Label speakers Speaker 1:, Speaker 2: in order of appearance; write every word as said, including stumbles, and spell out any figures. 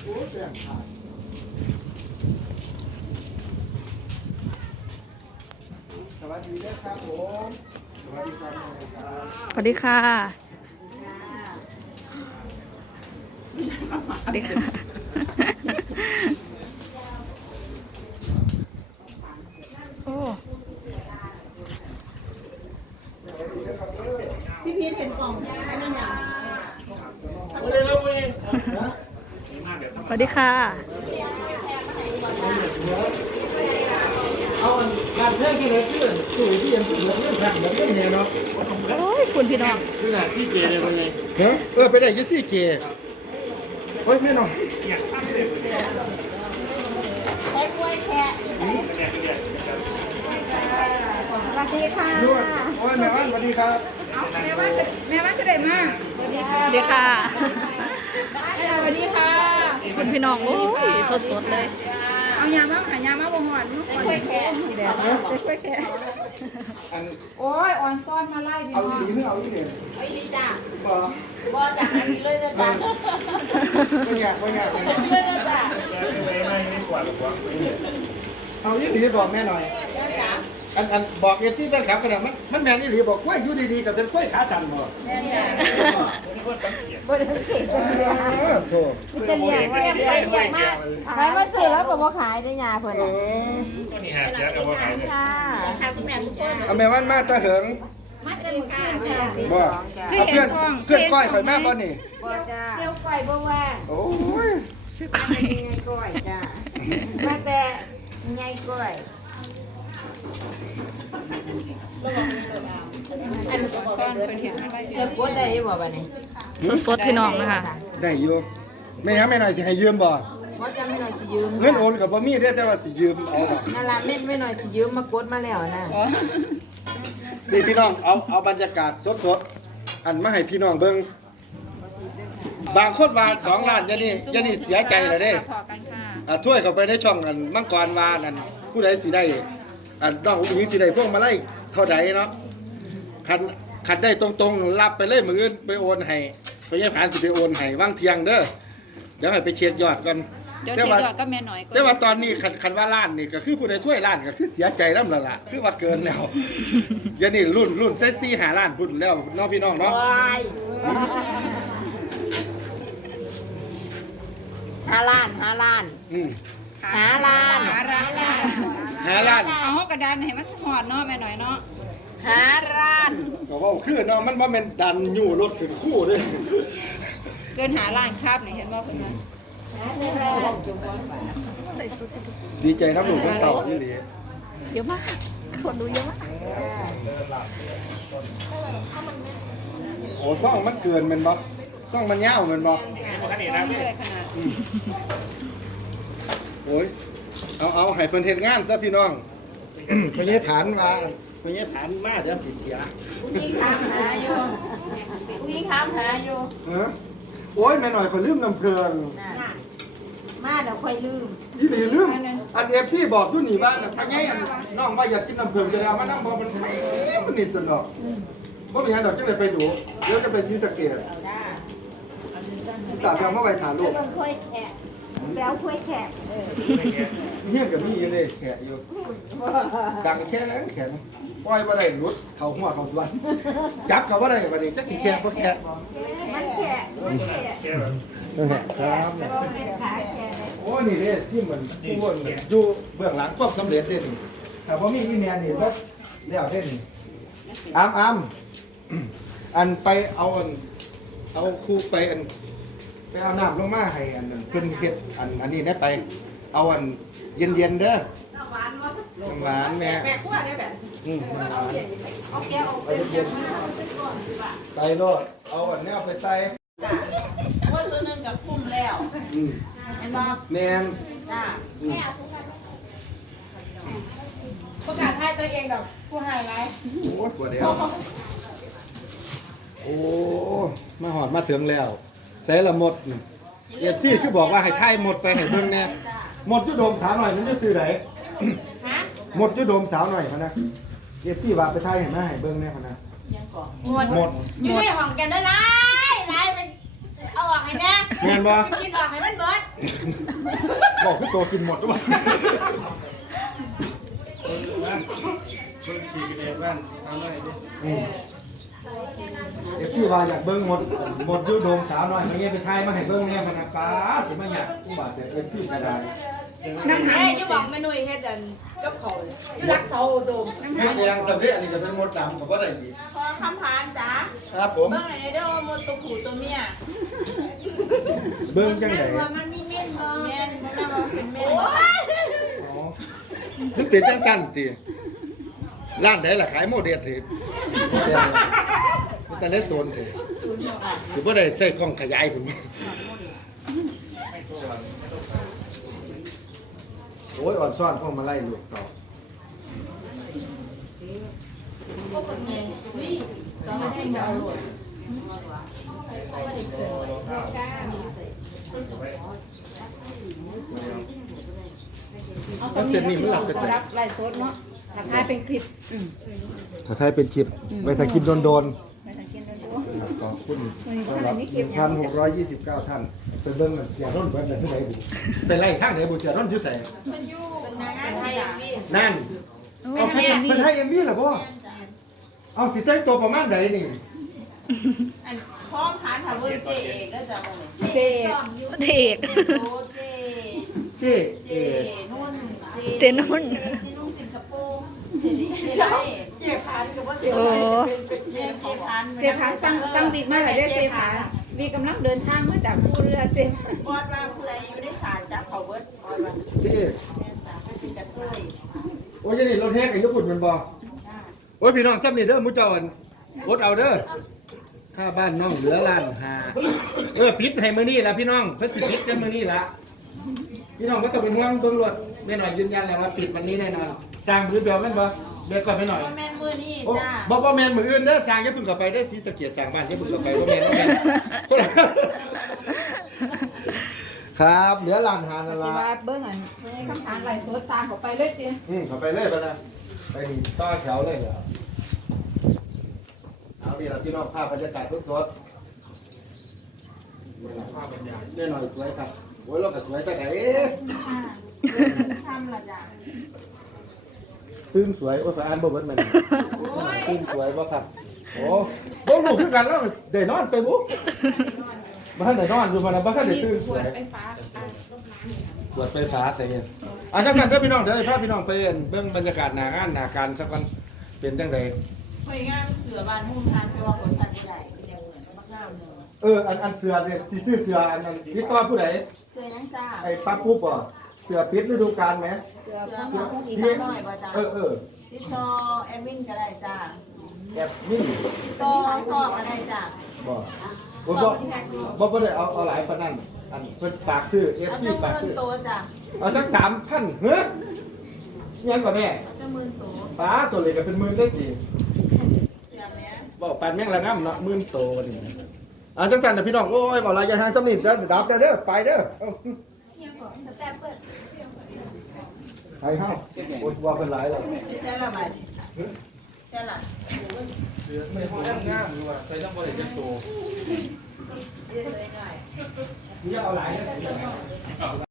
Speaker 1: สวัสดีครับผมสวัสดีครับ
Speaker 2: สวัสดีค่ะสวัสดีค่ะโอ้
Speaker 3: พี่พีทเห็นกล่องไม่ไม่ยัง
Speaker 2: สวัสดีค่ะ
Speaker 1: เอางานเพื่อนกันเลยเพื่อนสู่ที่ยังสู่เรื่องทางเรื่องเนี่ยเนาะ
Speaker 2: โอ้ยคุณพี่น้อง
Speaker 4: คือหน้าซี่เจเลยเป็นไง
Speaker 1: เฮ้เออไปได้ยี่สี่เกโอ้ยไม่นอน
Speaker 4: อยากทำเลยเป็นไง
Speaker 3: ใช้กล้วยแคะ
Speaker 4: เป็นไงเป็นไง
Speaker 3: สวัสดีค่ะ
Speaker 1: ด้วยโอ้ยแม่วันสวัสดีครับ
Speaker 3: แม่ว่าแม่ว่าจะได้มากสวัสดีค่ะ
Speaker 2: สวัสดีค่ะ
Speaker 3: สวัสดีค่ะ
Speaker 2: คุณพี่น้องโอ้ยสดๆเลย
Speaker 3: เอายามาขายยามาบ่หอนใช้กล้วยแคะสีแดงใช้กล้วยแคะ
Speaker 1: อัน
Speaker 3: โอ้ยอ่อนซ้อนมาไล่พี่
Speaker 1: เอา
Speaker 3: น้อง
Speaker 1: อีหลีเอาอีเหลี
Speaker 5: ไอ้ลิจ้า
Speaker 1: บ่
Speaker 5: บ่จ้าอันนี้เลยนะจ้า
Speaker 1: ไม่ยากไม่ยาก
Speaker 5: เลยนะจ้า
Speaker 4: ไม่ไม่ไม่กว่าหรอกวะ
Speaker 1: เอาอีหลีบอกแม่หน่อย
Speaker 5: จ้า
Speaker 1: อันอันบอกเอฟซีแฟนคลับกันนะมันมันแม่นอีหลีบอกกล้วยอยู่ดีๆกับเป็นกล้วยขาสั่นบ่
Speaker 4: นี่ก็สังเกต
Speaker 3: บ่ได้เก่ง
Speaker 1: เออโธ่
Speaker 3: จะเลี้ยงไว้ไปเลี้ยงมากขายมาซื้อแล้วก็บ่ขายได้ยาเพิ่น
Speaker 1: เอ
Speaker 3: น่ะ
Speaker 1: อ
Speaker 4: ก็นี่หาเสียกับว่าขายเลย
Speaker 3: ค่ะ
Speaker 5: ค่ะคุณแม่ทุกคน
Speaker 1: เอาแม่วันมาตะเหิง
Speaker 5: มาเต็มค่ะ
Speaker 1: บ่เอาเพื่อนเพื่อนก้อยข่อยแม่บ่นี่
Speaker 3: บ่จ้าเที่ยวก้อยบ่ว่าง
Speaker 1: โอ้ย
Speaker 3: เป็นไงก้อยจ้ามาแต่ไงก้อย
Speaker 5: อันนี้ก็บอกเดี๋ยวกดได้บ่บัดนี้
Speaker 2: สดๆพี่น้องนะคะ
Speaker 1: ได้อยู่แม่ยังไม่หน่อยสิให้ยืมบ่
Speaker 5: บ่จำไม่หน่อยสิยืม
Speaker 1: เงินโอนกับบ่มีเด้อแต่ว่าสิยืมเอาบ่
Speaker 5: นั่นล่ะแม่ไม่หน่อยสิยืมมากดมาแล้วนะ
Speaker 1: นี่พี่น้องเอาเอาบรรยากาศสดๆอันมาให้พี่น้องเบิ่งบางคนว่าสองล้านยะนี่ยะนี่เสียใจแล้วเด้
Speaker 2: พอกันค่ะ
Speaker 1: อ่ะถ้วยเข้าไปในช่องอันมังกรวานั่นผู้ใดสิได้อันน้องอุ้งอิงสิได้พวกมาไล่เท่าใดเนาะคันคันได้ตรงๆรับไปเลยมื้ออื่นไปโอนให้พยาผานสิไปโอนให้วางเที่ยงเด้อเดี๋ยวให้ไปเช็คยอดก่อน
Speaker 2: เดี๋ยว
Speaker 1: แต่
Speaker 2: เช็ค
Speaker 1: ว่า
Speaker 2: ยอดก็แม่น้อยก็
Speaker 1: แต่ว่าตอนนี้คันคันว่าล้านนี่ก็คือผู้ใดถ้วยล้านก็คือเสียใจนำแล้วล่ะคือว่าเกินแล้วเดี๋ยวนี้รุ่นรุ่นใส่สี่ห้าล้านพุ่นแล้วเน้องพี่น้องเนาะ
Speaker 5: วายห้าล้านห้าล้าน
Speaker 1: อืม
Speaker 5: ห้าล้าน
Speaker 2: หาร้าน
Speaker 1: ห้าล้าน
Speaker 2: เอากระดานให้มันหอดเนาะแม่น้อยเนาะ
Speaker 5: ห้าล้าน
Speaker 1: ก็เว่าคือเนาะมันบ่แม่นดันอยู่รถขึ้นคู่เด้อ
Speaker 2: เกินหาร้านครับนี่เห็นบ่เพิ่นนะ
Speaker 1: ดีใจน้ำหนูคนเต่านี่หลี
Speaker 2: เยอะมากคนดูเยอะมาก
Speaker 1: โอ้ซ่องมันเกินแมันบ่ซ่องมันยาวแมันบ่
Speaker 4: นี่มันขนาดนั้น
Speaker 2: เล
Speaker 4: เลย
Speaker 2: ยขนาด
Speaker 1: โอ้ยเอาเอาให้เพิ่นเฮ็ดงานซะพี่น้อง พญาฐานว่าพญาฐานมาเดี๋ยวสิเสีย
Speaker 5: ผู้หญิงถามหาอยู่ผู้หญิงถามหาอยู่
Speaker 1: ฮะโอ้ยแม่หน่อยคนลืมน้ำเกลือง
Speaker 3: มาเดี๋ยวค่อยลืม
Speaker 1: อีหลีลืมอันเอฟที่บอกอยู่นี่ว่าถ้าไงอันน้องว่าอยากกินน้ำเกลืองจะได้เอามานั่งบ่มันมันนี่จนดอกบ่มีหยังดอกจังได๋ไปดูเดี๋ยวจะไปศรีสะเกษสาวยังมาไว้ถามลูก
Speaker 3: ต้องค่อยแขกแล้วค่อยแขกเออ
Speaker 1: เฮียนกับมีอยู่เลยแขะอยู่ ดังแค่นั้นแขนปล่อยบ่ได้หลุดเข้าหัวเข้าสวนจับเขาบ่ได้บัดนี้จักสิแขะบ่แขะ
Speaker 3: มันแขกมันแขก
Speaker 4: แค่แบบ
Speaker 1: นั่นแหละครับ
Speaker 3: เราเป็นขาแขกเลย
Speaker 1: โอ้นี่เด้ที่มันผู้คนอยู่เบื้องหลังความสำเร็จเด้นี่ถ้าบ่มีอีแม่นี่บ่แล้วเด้นี่อามอามอันไปเอาอันเอาครูไปอันไปเอาน้ำลงมาให้อันนั้นเพิ่นเฮ็ดอันอันนี้ได้ไป เอาอันเย็นๆเด้อ
Speaker 5: น้ำหวานวะ
Speaker 1: น้ำหวานแม่
Speaker 5: แม่ขั้วได้แบบ
Speaker 1: อืมน้ำหวาน
Speaker 5: เอาแก้ว
Speaker 1: ไปเย็นๆใส่โลดเอาอันนี้เอาไปใส่
Speaker 5: จ้าว่าตัวนึงกับคุ้มแล้ว
Speaker 1: อืม
Speaker 5: เห็นบ่
Speaker 1: แมน
Speaker 5: จ้า
Speaker 1: อืม
Speaker 3: ประกาศให้ตัวเองดอกผู้ให้ไร
Speaker 1: โอ้ยปวดเดียวโอ้มาหอดมาถึงแล้วใส่ละหมดนี่เอฟซีคือบอกว่าให้ทายหมดไปให้เบิ่งแน่หมดจุดโดมสาวหน่อยมันจะซื้อไหน
Speaker 3: ฮะ
Speaker 1: หมดจุดโดมสาวหน่อยพะนะเอฟซีว่าไปทายให้มาให้เบิ่งแน่พะนะ
Speaker 3: หมด
Speaker 1: หมด
Speaker 3: อยู่ในห้องกันได้ไรไรมันเอาออกให้แน่
Speaker 1: หแม่นบ่
Speaker 3: กินออกให้มันเบิด
Speaker 1: บอกพี่โตกินหมดด้วย
Speaker 4: คนขี่กันเองบ้านทำอะไรดิ
Speaker 1: เดี๋ยวพี่ว่าอยากเบิ้งหมดหมดยูโดมสาวน้อยมาเงี้ยไปไทยมาให้เบิ้งเนี่ยพนักป้าสิมาอยากผู้บาดเจ็บเป็นพี่กระดาน
Speaker 2: น้ำหา
Speaker 3: เอ้ย
Speaker 2: ย
Speaker 3: จะบอกแม่นุ่ยเฮ็ดอันกับเขาวอยู่รักเสาโดม
Speaker 1: เฮ็ดยังสำเร็จอันนี้จะเป็นหมดดำกับว่าได้ดี
Speaker 5: ขอคำพานจ้า
Speaker 1: ครับผม
Speaker 5: เบิ่งหน่อยเด้อว่ามดตัวผู้ตัวเมีย
Speaker 1: เบิ้งจังไหน
Speaker 3: ว่ามันมีเม่นบ่
Speaker 5: แม่นบ่แม่นว่าเป็นแม่น
Speaker 1: อ๋อนึกถึงจังสั้นตีร้านไหนล่ะขายโมเดลถือแต่เล่นตัวถือถือว่าได้ใส่กล้องขยายผมโอ้ยอ่อนซ่อนพวกมาไล่ลูกต่อ
Speaker 5: จะมาให้ดาวโหลด
Speaker 1: แล้วเสร็จนี่มันหลับไป
Speaker 2: สำ
Speaker 1: ใส่
Speaker 2: หรับไลฟ์สดเนาะราคาเป็นคลิปอืม
Speaker 1: ถ้าไทยเป็นคลิปไปถ่ายคลิปโดน
Speaker 2: ไม่ต้องกินแล้วดู
Speaker 1: ๆขอบคุณสำหรับหนึ่งพันหกร้อยยี่สิบเก้าท่านเป็นเบิ้งเหมือนเสียร่นเบิ้งเลยที่ไหนบุเป็นไรข้างไหนบุเสียร่นชื่อแสง
Speaker 5: มันอยู่เป็นนางงาม
Speaker 3: ไทย
Speaker 5: จ้ะ
Speaker 3: พี่
Speaker 1: นั่น
Speaker 2: ไม่
Speaker 1: เอา
Speaker 2: ทำ
Speaker 1: เป็น
Speaker 2: อย่างนี้
Speaker 1: เป็นไทยเอ็มวีเหรอพ่อเอาสิแต่งตัวประมาณไหนนี่
Speaker 5: อันพร้อมทานถาวรเจเอกก็จะบ่เนี่ย
Speaker 2: เด็กเด็ก
Speaker 5: เจโตเจ
Speaker 1: เจ๊
Speaker 5: เจ
Speaker 1: เอ๋
Speaker 5: นุ่น
Speaker 2: เจนุ่น
Speaker 3: สินุ่งสิงคโปร์
Speaker 5: เจนี่เจได้
Speaker 3: เจ็บพานกับว่าเจ็บ
Speaker 2: โอ้
Speaker 3: เป็นเป็น
Speaker 5: เจเจพัน
Speaker 2: เจพาสั่งสั่งบิดมาแบบเจพามีกำลังเดินทางมาจากผู้เรือเจ
Speaker 5: บอดว่าผู้ใดอยู่ในศาลจับเขาเบิดบอดว่า
Speaker 1: เจ๊
Speaker 5: แม่นจ้ะให้เป็นกระเทย
Speaker 1: โอ้ยนี่รถแท็กกับญี่ปุ่นมันบ่
Speaker 5: จ้า
Speaker 1: โอ้ยพี่น้องซ้ำนี่เด้อมุจอนอดเอาเด้อถ้าบ้านน้องเหลือล้านหาเออปิดให้มื้อนี้ละพี่น้องเพิ่นสิปิดกันมื้อนี้ละพี่น้องบ่ต้องเป็นห่วงเบิ่งรถแม่หน่อยยืนยันแล้วว่าปิดวันนี้แน่นอนสร้างพื้นเดียวแม่นบ่เดี๋ยวก่อนไปหน่อย
Speaker 5: บ่แม่นมื้อนี้
Speaker 1: โอ้
Speaker 5: จ้า
Speaker 1: บ่บ่แม่นมื้ออื่นเด้อสร้างอย่าเพิ่งเข้าไปเด้อศรีสะเกียดสร้างบ้านอย่าเพิ่งเข้าไปบ่แม่นบ่แม่นคนละครับเหลือล้านหานั่น
Speaker 2: สิ
Speaker 1: ล่ะ
Speaker 2: ว่าเบิ้งอันในคำถามไลฟ์สดตามเขาไปเลยเจ
Speaker 1: อืมเข้าไปเลยบ่นะไปต่อแถวเลยเหรอเอาดิล่ะพี่น้องภาพบรรยากาศสดๆแน่นอนสวยครับโอ้ยเราก็สวยไปไหน
Speaker 5: ทำละจ้ะ
Speaker 1: ตื้มสวยโอ้ยสวยอ่านบ่เบิดมันตื้มสวยบ่ครับโอ้บ่รู้คือกันแล้วได้นอนไปบุบ้านได้นอนอยู่มาแล้วบ้านได้ตื้มสวย
Speaker 2: ไฟฟ้า
Speaker 1: ตรวจไฟฟ้าใส่เงี้ยอ่ะจังกันเด้อพี่น้องเดี๋ยวให้พาพี่น้องไปเบิ่งบรรยากาศหน้างานหน้าการสักวันเป็นจังได
Speaker 5: หน่วยงานเสือบานหุ่นทานไปว่าคนทันบ่ได้เป็นอย่างเหมือนมักน้าวเนื้อ
Speaker 1: เอออันอันเสือเนี่ยสิซื้อเสืออันนั้นติดต่อผู้ใด
Speaker 5: เสือยังจ้า
Speaker 1: ไอ้ปั๊บปุ๊บบ่เสือปิดฤดูกาลไหม
Speaker 2: เกือบ
Speaker 5: เสือ
Speaker 2: ต้อง
Speaker 5: มา
Speaker 2: มา
Speaker 5: อี
Speaker 2: อี
Speaker 5: ก
Speaker 2: ก
Speaker 5: หน่อยบ่จ้า
Speaker 1: เออเออ
Speaker 5: ติดต่อแอดมินก็ได้จ้า
Speaker 1: แอบนี่
Speaker 5: ติดต่อสอบก็ได้จ้า
Speaker 1: บ่บ่บ่บ่บ่ได้เอาเอาหลายปานนั้นอันเพิ่นฝากซื้อ
Speaker 5: เอา
Speaker 1: เอฟ ซี
Speaker 5: จะห
Speaker 1: ฝาก
Speaker 5: มื่น
Speaker 1: ซื้อ
Speaker 5: ตัวจ้า
Speaker 1: เอาจักสามพันเฮ้ยยังก่อนแม่
Speaker 5: เอาจะหมื่นตัว
Speaker 1: ป้าตัวเล็กก็เป็นหมื่นได้กี่
Speaker 5: เสียแม่
Speaker 1: บอกปานแม่งละงำเนาะหมื่นโตนี่อ่าจังซั่นน่ะพี่น้องโอ้ยบ่หลายอย่าทางสำนิทเด้อดับเด้อเด้อไปเด้อเอ้าไปเฮาโอ้ยว่าเป็นหลายแล้ว
Speaker 5: ใช่ละบาทใช่ละ
Speaker 1: ไม่พองามอยู่ว่าใส่ต้องบ่ได้จักโต
Speaker 5: เรียนเลยได้
Speaker 1: 你要来。